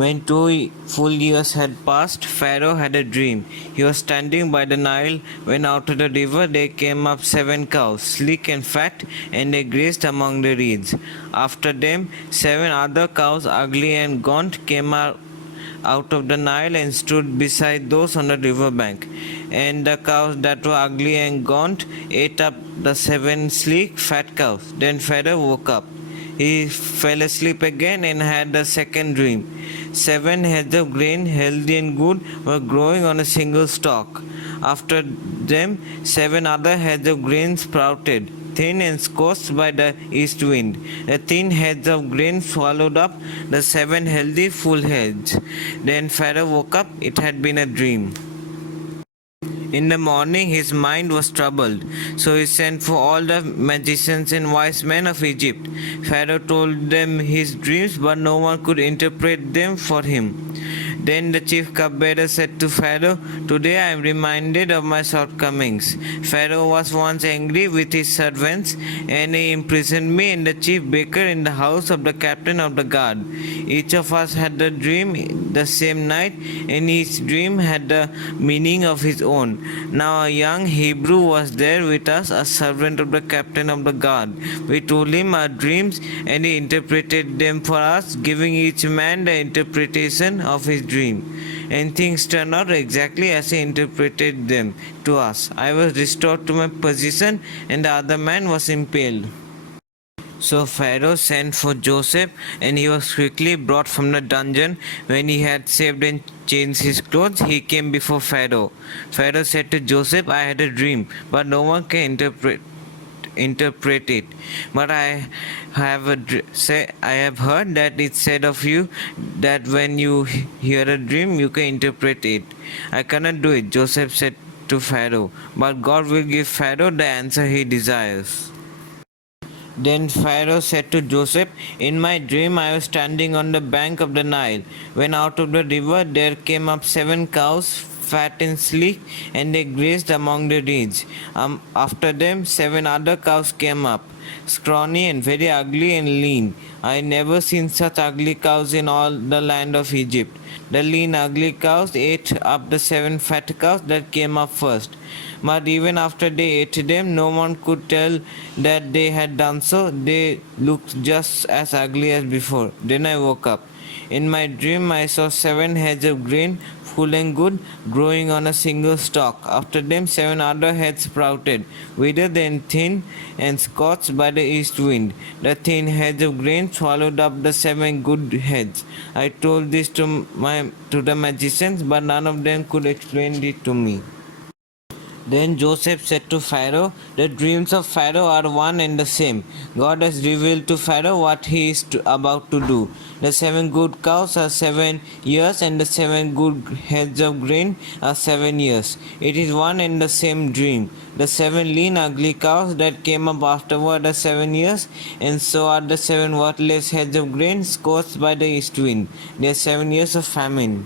When 2 full years had passed, Pharaoh had a dream. He was standing by the Nile when out of the river there came up 7 cows, sleek and fat, and they grazed among the reeds. After them, 7 other cows, ugly and gaunt, came out of the Nile and stood beside those on the river bank. And the cows that were ugly and gaunt ate up the 7 sleek, fat cows. Then Pharaoh woke up. He fell asleep again and had a second dream. 7 heads of grain, healthy and good, were growing on a single stalk. After them, 7 other heads of grain sprouted, thin and scorched by the east wind. The thin heads of grain swallowed up the 7 healthy, full heads. Then Pharaoh woke up. It had been a dream. In the morning his mind was troubled, so he sent for all the magicians and wise men of Egypt. Pharaoh told them his dreams, but no one could interpret them for him. Then the chief cupbearer said to Pharaoh, "Today I am reminded of my shortcomings. Pharaoh was once angry with his servants, and he imprisoned me and the chief baker in the house of the captain of the guard. Each of us had a dream the same night, and each dream had the meaning of his own. Now a young Hebrew was there with us, a servant of the captain of the guard. We told him our dreams, and he interpreted them for us, giving each man the interpretation of his dream. And things turned out exactly as he interpreted them to us. I was restored to my position, and the other man was impaled." So Pharaoh sent for Joseph, and he was quickly brought from the dungeon. When he had shaved and changed his clothes, he came before Pharaoh. Pharaoh said to Joseph, "I had a dream, but no one can interpret it. But I have heard that it said of you that when you hear a dream, you can interpret it. I cannot do it," Joseph said to Pharaoh, "but God will give Pharaoh the answer he desires." Then Pharaoh said to Joseph, "In my dream I was standing on the bank of the Nile, when out of the river there came up 7 cows, fat and sleek, and they grazed among the reeds. After them 7 other cows came up, scrawny and very ugly and lean. I never seen such ugly cows in all the land of Egypt. The lean, ugly cows ate up the 7 fat cows that came up first. But even after they ate them, no one could tell that they had done so. They looked just as ugly as before. Then I woke up. In my dream I saw 7 heads of grain, full and good, growing on a single stalk. After them 7 other heads sprouted, withered and thin and scorched by the east wind. The thin heads of grain swallowed up the 7 good heads. I told this to the magicians, but none of them could explain it to me." Then Joseph said to Pharaoh, "The dreams of Pharaoh are one and the same. God has revealed to Pharaoh what he is about to do. The 7 good cows are 7 years, and the 7 good heads of grain are 7 years. It is one and the same dream. The 7 lean, ugly cows that came up afterward are 7 years, and so are the 7 worthless heads of grain scorched by the east wind. They are 7 years of famine.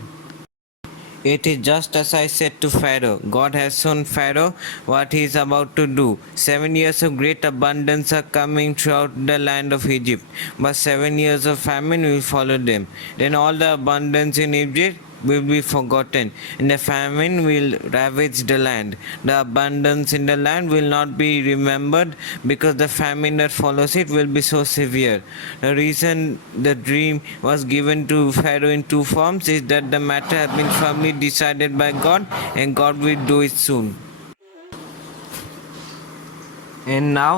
It is just as I said to Pharaoh. God has shown Pharaoh what he is about to do. 7 years of great abundance are coming throughout the land of Egypt, but 7 years of famine will follow them. Then all the abundance in Egypt will be forgotten, and the famine will ravage the land. The abundance in the land will not be remembered, because the famine that follows it will be so severe. The reason the dream was given to Pharaoh in 2 forms is that the matter has been firmly decided by God, and God will do it soon. And now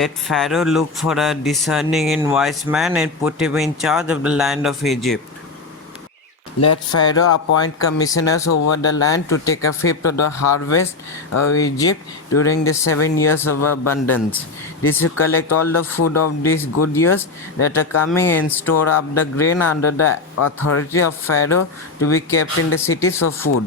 let Pharaoh look for a discerning and wise man and put him in charge of the land of Egypt. Let Pharaoh appoint commissioners over the land to take a fifth of the harvest of Egypt during the 7 years of abundance. This will collect all the food of these good years that are coming and store up the grain under the authority of Pharaoh to be kept in the cities for food.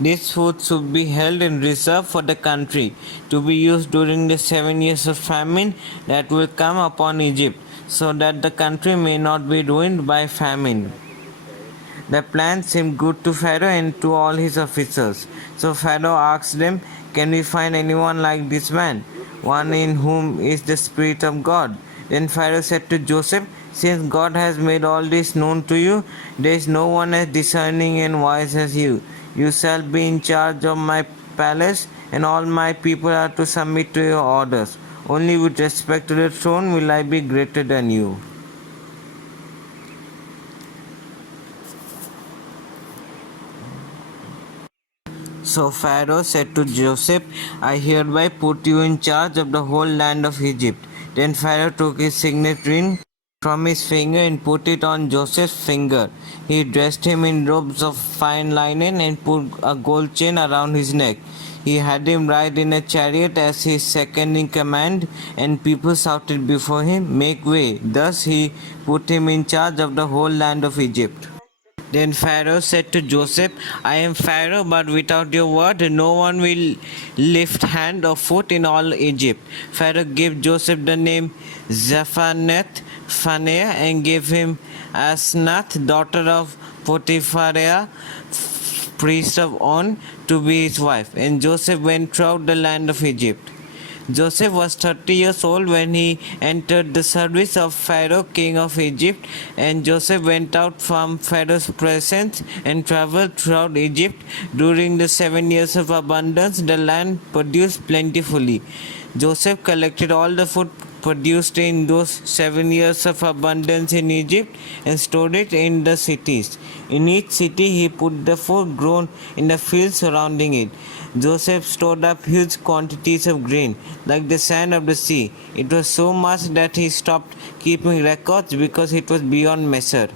This food should be held in reserve for the country, to be used during the 7 years of famine that will come upon Egypt, so that the country may not be ruined by famine." The plan seemed good to Pharaoh and to all his officers. So Pharaoh asked them, "Can we find anyone like this man, one in whom is the Spirit of God?" Then Pharaoh said to Joseph, "Since God has made all this known to you, there is no one as discerning and wise as you. You shall be in charge of my palace, and all my people are to submit to your orders. Only with respect to the throne will I be greater than you." So Pharaoh said to Joseph, "I hereby put you in charge of the whole land of Egypt." Then Pharaoh took his signet ring from his finger and put it on Joseph's finger. He dressed him in robes of fine linen and put a gold chain around his neck. He had him ride in a chariot as his second in command, and people shouted before him, "Make way!" Thus he put him in charge of the whole land of Egypt. Then Pharaoh said to Joseph, "I am Pharaoh, but without your word, no one will lift hand or foot in all Egypt." Pharaoh gave Joseph the name Zaphaneth-Phaneah and gave him Asnath, daughter of Potiphar, priest of On, to be his wife. And Joseph went throughout the land of Egypt. Joseph was 30 years old when he entered the service of Pharaoh, king of Egypt, and Joseph went out from Pharaoh's presence and traveled throughout Egypt. During the 7 years of abundance, the land produced plentifully. Joseph collected all the food produced in those 7 years of abundance in Egypt and stored it in the cities. In each city he put the food grown in the fields surrounding it. Joseph stored up huge quantities of grain, like the sand of the sea. It was so much that he stopped keeping records because it was beyond measure.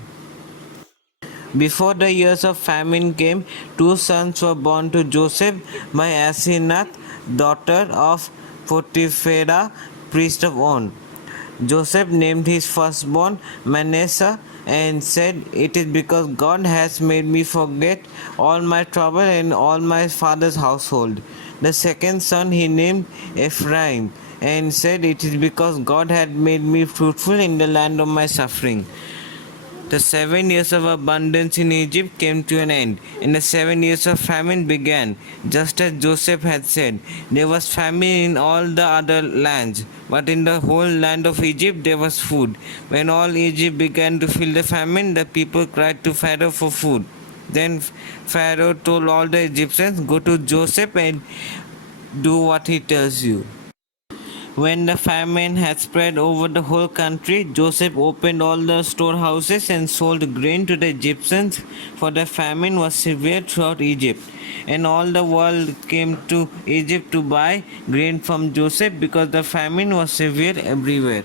Before the years of famine came, 2 sons were born to Joseph by Asenath, daughter of Potiphar, priest of On. Joseph named his firstborn Manasseh and said, "It is because God has made me forget all my trouble and all my father's household." The second son he named Ephraim and said, "It is because God had made me fruitful in the land of my suffering." The 7 years of abundance in Egypt came to an end, and the 7 years of famine began. Just as Joseph had said, there was famine in all the other lands, but in the whole land of Egypt there was food. When all Egypt began to feel the famine, the people cried to Pharaoh for food. Then Pharaoh told all the Egyptians, "Go to Joseph and do what he tells you." When the famine had spread over the whole country, Joseph opened all the storehouses and sold grain to the Egyptians, for the famine was severe throughout Egypt. And all the world came to Egypt to buy grain from Joseph because the famine was severe everywhere.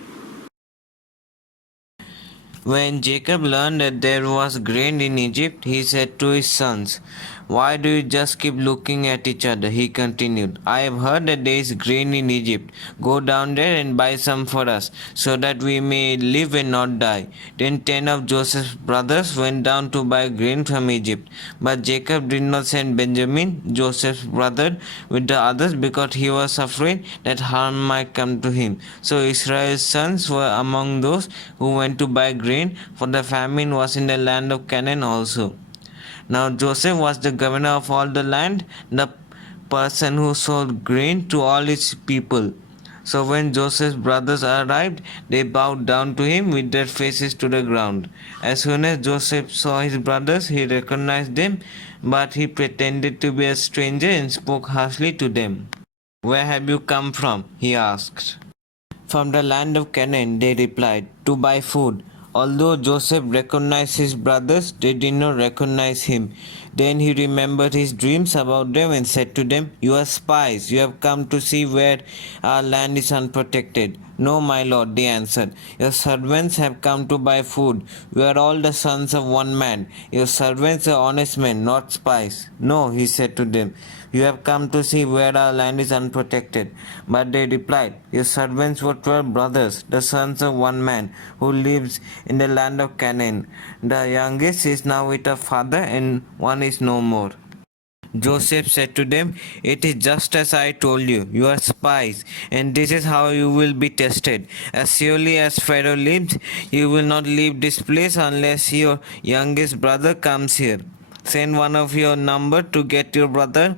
When Jacob learned that there was grain in Egypt, he said to his sons, "Why do you just keep looking at each other?" He continued, "I have heard that there is grain in Egypt. Go down there and buy some for us, so that we may live and not die." Then 10 of Joseph's brothers went down to buy grain from Egypt. But Jacob did not send Benjamin, Joseph's brother, with the others because he was afraid that harm might come to him. So Israel's sons were among those who went to buy grain, for the famine was in the land of Canaan also. Now Joseph was the governor of all the land, the person who sold grain to all its people. So when Joseph's brothers arrived, they bowed down to him with their faces to the ground. As soon as Joseph saw his brothers, he recognized them, but he pretended to be a stranger and spoke harshly to them. "Where have you come from?" he asked. "From the land of Canaan," they replied, "to buy food." Although Joseph recognized his brothers, they did not recognize him. Then he remembered his dreams about them and said to them, "You are spies. You have come to see where our land is unprotected." "No, my lord," they answered. "Your servants have come to buy food. We are all the sons of one man. Your servants are honest men, not spies." "No," he said to them. "You have come to see where our land is unprotected." But they replied, "Your servants were 12 brothers, the sons of one man, who lives in the land of Canaan. The youngest is now with her father, and one is no more." Joseph said to them, "It is just as I told you. You are spies, and this is how you will be tested. As surely as Pharaoh lives, you will not leave this place unless your youngest brother comes here. Send one of your number to get your brother."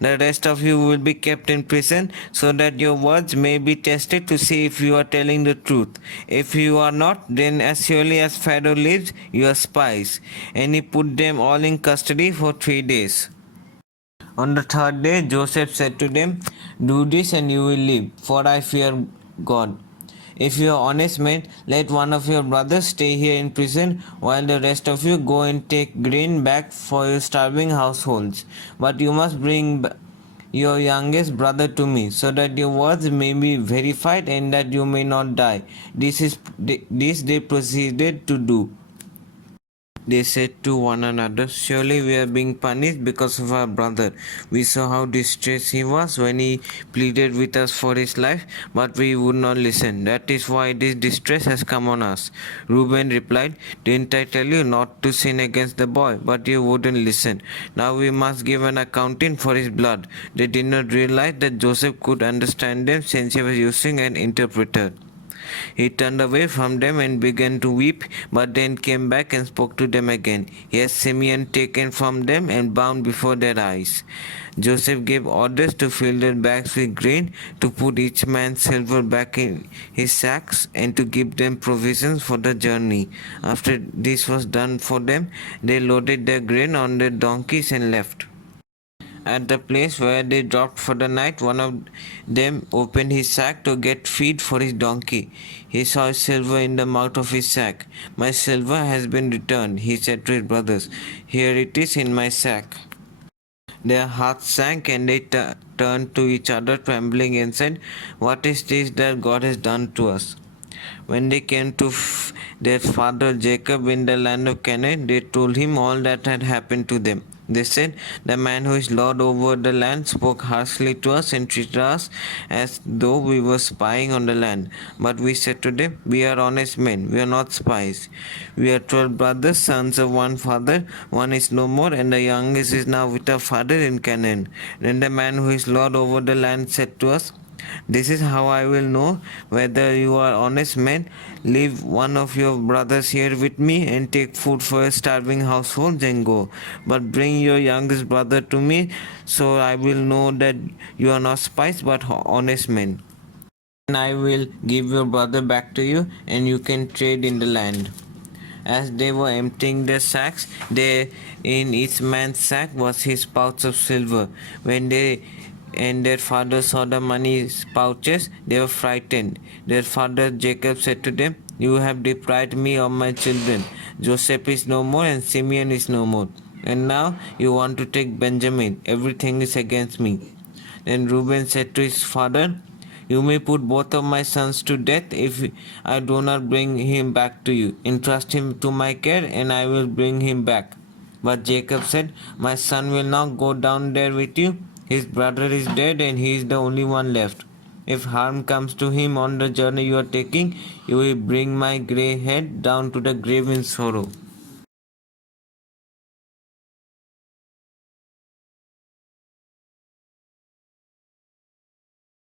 The rest of you will be kept in prison so that your words may be tested to see if you are telling the truth. If you are not, then as surely as Pharaoh lives, you are spies. And he put them all in custody for 3 days. On the third day, Joseph said to them, "Do this and you will live, for I fear God. If you are honest men, let one of your brothers stay here in prison, while the rest of you go and take grain back for your starving households. But you must bring your youngest brother to me, so that your words may be verified and that you may not die." This they proceeded to do. They said to one another, "Surely we are being punished because of our brother. We saw how distressed he was when he pleaded with us for his life, but we would not listen. That is why this distress has come on us." Reuben replied, "Didn't I tell you not to sin against the boy? But you wouldn't listen. Now we must give an accounting for his blood." They did not realize that Joseph could understand them, since he was using an interpreter. He turned away from them and began to weep, but then came back and spoke to them again. He had Simeon taken from them and bound before their eyes. Joseph gave orders to fill their bags with grain, to put each man's silver back in his sacks, and to give them provisions for the journey. After this was done for them, they loaded their grain on their donkeys and left. At the place where they dropped for the night, one of them opened his sack to get feed for his donkey. He saw silver in the mouth of his sack. "My silver has been returned," he said to his brothers. "Here it is in my sack." Their hearts sank, and they turned to each other trembling and said, "What is this that God has done to us?" When they came to their father Jacob in the land of Canaan, they told him all that had happened to them. They said, "The man who is Lord over the land spoke harshly to us and treated us as though we were spying on the land." But we said to them, "We are honest men, we are not spies. We are 12 brothers, sons of one father. One is no more, and the youngest is now with our father in Canaan." Then the man who is Lord over the land said to us, "This is how I will know whether you are honest men. Leave one of your brothers here with me and take food for your starving households and go. But bring your youngest brother to me, so I will know that you are not spies but honest men. And I will give your brother back to you, and you can trade in the land." As they were emptying their sacks, there in each man's sack was his pouch of silver. When they and their father saw the money pouches, they were frightened. Their father Jacob said to them, "You have deprived me of my children. Joseph is no more and Simeon is no more. And now you want to take Benjamin. Everything is against me." Then Reuben said to his father, "You may put both of my sons to death if I do not bring him back to you. Entrust him to my care, and I will bring him back." But Jacob said, "My son will not go down there with you. His brother is dead, and he is the only one left. If harm comes to him on the journey you are taking, you will bring my grey head down to the grave in sorrow."